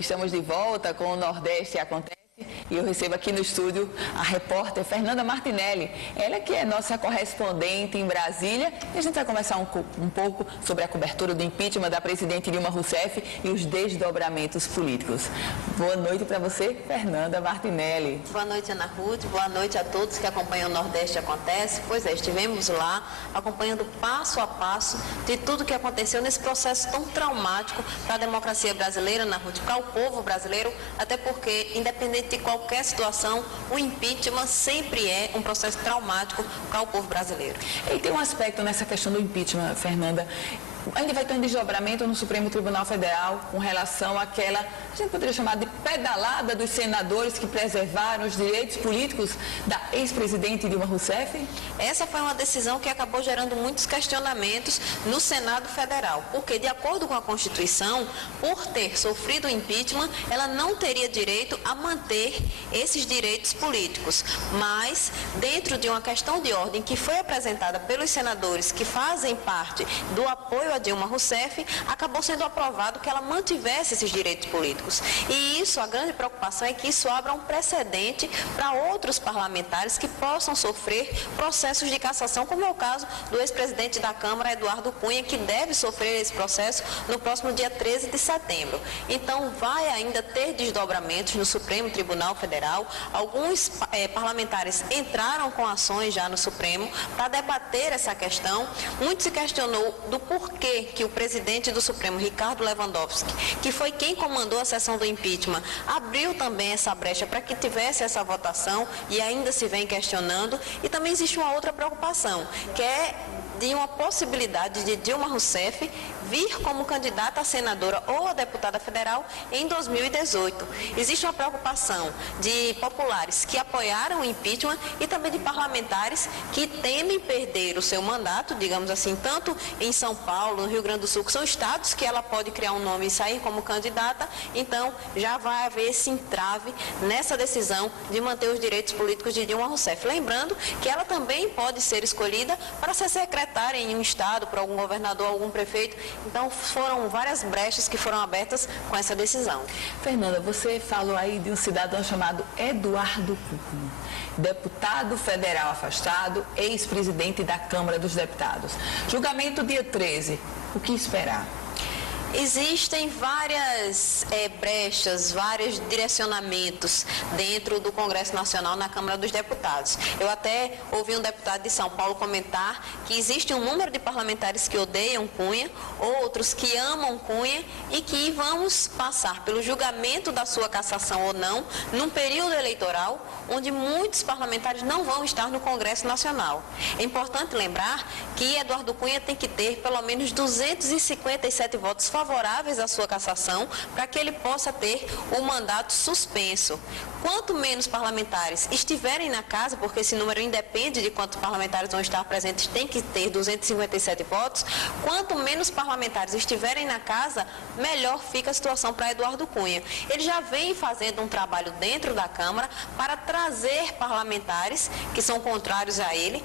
Estamos de volta com o Nordeste Acontece e eu recebo aqui no estúdio a repórter Fernanda Martinelli. Ela que é nossa correspondente em Brasília e a gente vai conversar um pouco sobre a cobertura do impeachment da presidente Dilma Rousseff e os desdobramentos políticos. Boa noite para você, Fernanda Martinelli. Boa noite, Ana Ruth. Boa noite a todos que acompanham o Nordeste Acontece. Pois é, estivemos lá acompanhando passo a passo de tudo que aconteceu nesse processo tão traumático para a democracia brasileira, Ana Ruth, para o povo brasileiro, até porque, independente de qualquer situação, o impeachment sempre é um processo traumático para o povo brasileiro. E tem um aspecto nessa questão do impeachment, Fernanda. Ainda vai ter um desdobramento no Supremo Tribunal Federal com relação àquela, a gente poderia chamar de pedalada dos senadores que preservaram os direitos políticos da ex-presidente Dilma Rousseff? Essa foi uma decisão que acabou gerando muitos questionamentos no Senado Federal, porque, de acordo com a Constituição, por ter sofrido o impeachment, ela não teria direito a manter esses direitos políticos. Mas, dentro de uma questão de ordem que foi apresentada pelos senadores que fazem parte do apoio a Dilma Rousseff, acabou sendo aprovado que ela mantivesse esses direitos políticos. E isso, a grande preocupação é que isso abra um precedente para outros parlamentares que possam sofrer processos de cassação, como é o caso do ex-presidente da Câmara, Eduardo Cunha, que deve sofrer esse processo no próximo dia 13 de setembro. Então, vai ainda ter desdobramentos no Supremo Tribunal Federal. Alguns parlamentares entraram com ações já no Supremo para debater essa questão. Muito se questionou do porquê que o presidente do Supremo, Ricardo Lewandowski, que foi quem comandou a sessão do impeachment, abriu também essa brecha para que tivesse essa votação e ainda se vem questionando. E também existe uma outra preocupação, que é de uma possibilidade de Dilma Rousseff vir como candidata a senadora ou a deputada federal em 2018. Existe uma preocupação de populares que apoiaram o impeachment e também de parlamentares que temem perder o seu mandato, digamos assim, tanto em São Paulo, no Rio Grande do Sul, que são estados que ela pode criar um nome e sair como candidata. Então, já vai haver esse entrave nessa decisão de manter os direitos políticos de Dilma Rousseff. Lembrando que ela também pode ser escolhida para ser secretária em um estado, por algum governador, algum prefeito. Então, foram várias brechas que foram abertas com essa decisão. Fernanda, você falou aí de um cidadão chamado Eduardo Cunha, deputado federal afastado, ex-presidente da Câmara dos Deputados. Julgamento dia 13. O que esperar? Existem várias brechas, vários direcionamentos dentro do Congresso Nacional na Câmara dos Deputados. Eu até ouvi um deputado de São Paulo comentar que existe um número de parlamentares que odeiam Cunha, outros que amam Cunha e que vamos passar pelo julgamento da sua cassação ou não, num período eleitoral onde muitos parlamentares não vão estar no Congresso Nacional. É importante lembrar que Eduardo Cunha tem que ter pelo menos 257 votos favoráveis à sua cassação para que ele possa ter o mandato suspenso. Quanto menos parlamentares estiverem na casa, porque esse número independe de quantos parlamentares vão estar presentes, tem que ter 257 votos, quanto menos parlamentares estiverem na casa, melhor fica a situação para Eduardo Cunha. Ele já vem fazendo um trabalho dentro da Câmara para trazer parlamentares que são contrários a ele,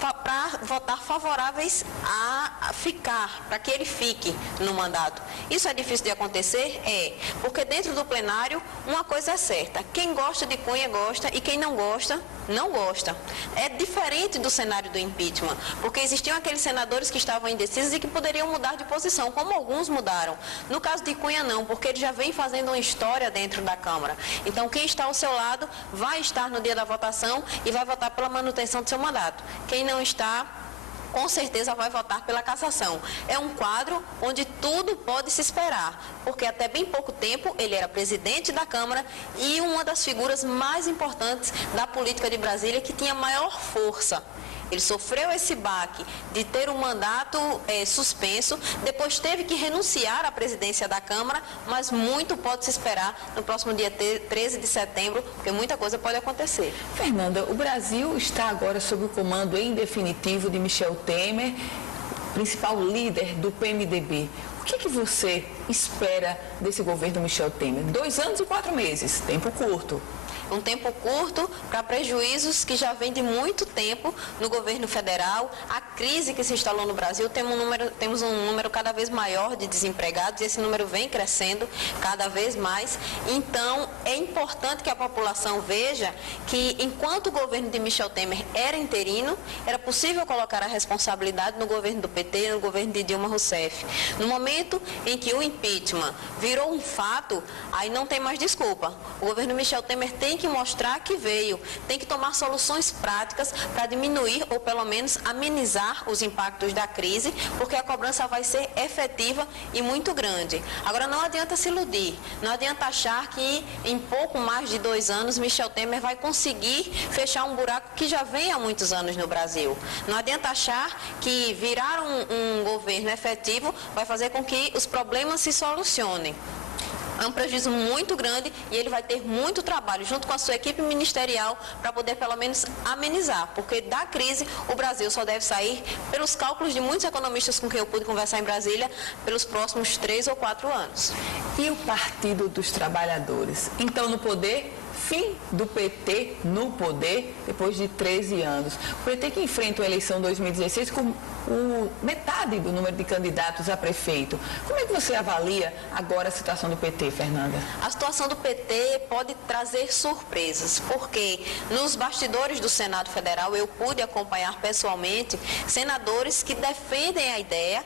para votar favoráveis a ficar, para que ele fique no mandato. Isso é difícil de acontecer? É, porque dentro do plenário uma coisa é certa, quem gosta de Cunha gosta e quem não gosta, não gosta. É diferente do cenário do impeachment, porque existiam aqueles senadores que estavam indecisos e que poderiam mudar de posição, como alguns mudaram. No caso de Cunha não, porque ele já vem fazendo uma história dentro da Câmara. Então quem está ao seu lado vai estar no dia da votação e vai votar pela manutenção do seu mandato. Quem não está, com certeza vai votar pela cassação. É um quadro onde tudo pode se esperar, porque até bem pouco tempo ele era presidente da Câmara e uma das figuras mais importantes da política de Brasília, que tinha maior força. Ele sofreu esse baque de ter um mandato suspenso, depois teve que renunciar à presidência da Câmara, mas muito pode se esperar no próximo dia 13 de setembro, porque muita coisa pode acontecer. Fernanda, o Brasil está agora sob o comando em definitivo de Michel Temer, principal líder do PMDB. O que você espera desse governo Michel Temer? 2 anos e 4 meses, tempo curto. Um tempo curto para prejuízos que já vem de muito tempo no governo federal. A crise que se instalou no Brasil, temos um número cada vez maior de desempregados e esse número vem crescendo cada vez mais. Então, é importante que a população veja que, enquanto o governo de Michel Temer era interino, era possível colocar a responsabilidade no governo do PT e no governo de Dilma Rousseff. No momento em que o impeachment virou um fato, aí não tem mais desculpa. O governo Michel Temer tem que mostrar que veio, tem que tomar soluções práticas para diminuir ou pelo menos amenizar os impactos da crise, porque a cobrança vai ser efetiva e muito grande. Agora, não adianta se iludir, não adianta achar que em pouco mais de 2 anos Michel Temer vai conseguir fechar um buraco que já vem há muitos anos no Brasil. Não adianta achar que virar um governo efetivo vai fazer com que os problemas se solucionem. É um prejuízo muito grande e ele vai ter muito trabalho junto com a sua equipe ministerial para poder pelo menos amenizar, porque da crise o Brasil só deve sair, pelos cálculos de muitos economistas com quem eu pude conversar em Brasília, pelos próximos 3 ou 4 anos. E o Partido dos Trabalhadores? Então, no poder, fim do PT no poder depois de 13 anos. O PT que enfrenta a eleição 2016 com metade do número de candidatos a prefeito. Como é que você avalia agora a situação do PT, Fernanda? A situação do PT pode trazer surpresas, porque nos bastidores do Senado Federal eu pude acompanhar pessoalmente senadores que defendem a ideia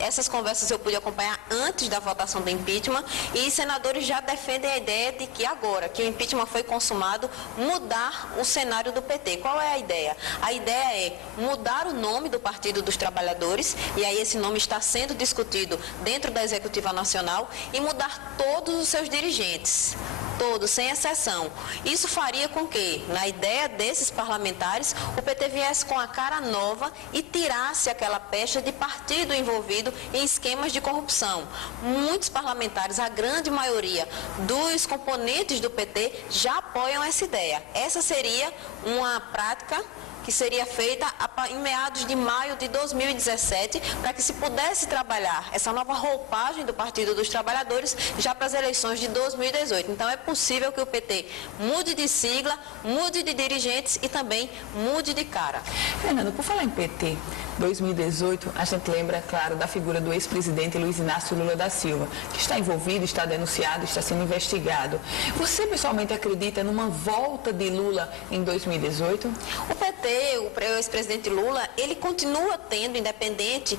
essas conversas eu pude acompanhar antes da votação do impeachment, e senadores já defendem a ideia de que agora que o impeachment foi consumado, mudar o cenário do PT. Qual é a ideia? A ideia é mudar o nome do Partido dos Trabalhadores, e aí esse nome está sendo discutido dentro da Executiva Nacional, e mudar todos os seus dirigentes. Todos, sem exceção. Isso faria com que, na ideia desses parlamentares, o PT viesse com a cara nova e tirasse aquela pecha de partido envolvido em esquemas de corrupção. Muitos parlamentares, a grande maioria dos componentes do PT, já apoiam essa ideia. Essa seria uma prática que seria feita em meados de maio de 2017, para que se pudesse trabalhar essa nova roupagem do Partido dos Trabalhadores já para as eleições de 2018. Então, é possível que o PT mude de sigla, mude de dirigentes e também mude de cara. Fernanda, por falar em PT, 2018, a gente lembra, claro, da figura do ex-presidente Luiz Inácio Lula da Silva, que está envolvido, está denunciado, está sendo investigado. Você pessoalmente acredita numa volta de Lula em 2018? O PT, o ex-presidente Lula, ele continua tendo, independente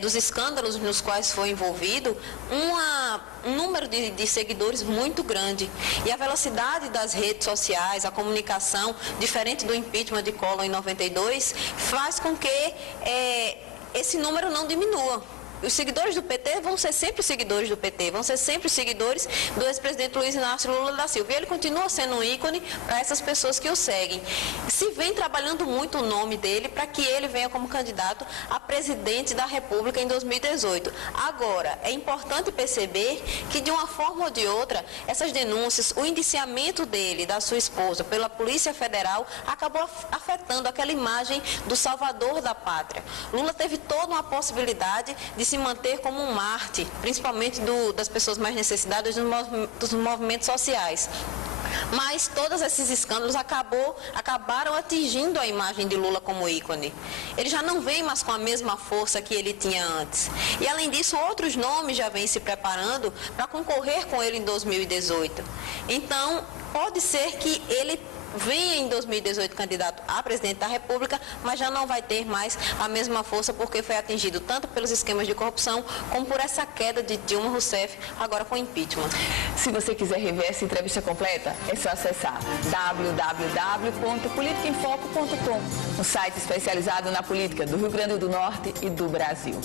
dos escândalos nos quais foi envolvido, um número de seguidores muito grande. E a velocidade das redes sociais, a comunicação, diferente do impeachment de Collor em 92, faz com que esse número não diminua. Os seguidores do PT vão ser sempre os seguidores do PT, vão ser sempre os seguidores do ex-presidente Luiz Inácio Lula da Silva. E ele continua sendo um ícone para essas pessoas que o seguem. Se vem trabalhando muito o nome dele para que ele venha como candidato a presidente da República em 2018. Agora, é importante perceber que, de uma forma ou de outra, essas denúncias, o indiciamento dele, da sua esposa, pela Polícia Federal, acabou afetando aquela imagem do salvador da pátria. Lula teve toda uma possibilidade de se manter como um mártir, principalmente das pessoas mais necessitadas dos movimentos sociais. Mas todos esses escândalos acabaram atingindo a imagem de Lula como ícone. Ele já não vem mais com a mesma força que ele tinha antes. E, além disso, outros nomes já vêm se preparando para concorrer com ele em 2018. Então, pode ser que ele venha em 2018 candidato a presidente da República, mas já não vai ter mais a mesma força, porque foi atingido tanto pelos esquemas de corrupção, como por essa queda de Dilma Rousseff, agora com impeachment. Se você quiser rever essa entrevista completa, é só acessar www.politicaemfoco.com, um site especializado na política do Rio Grande do Norte e do Brasil.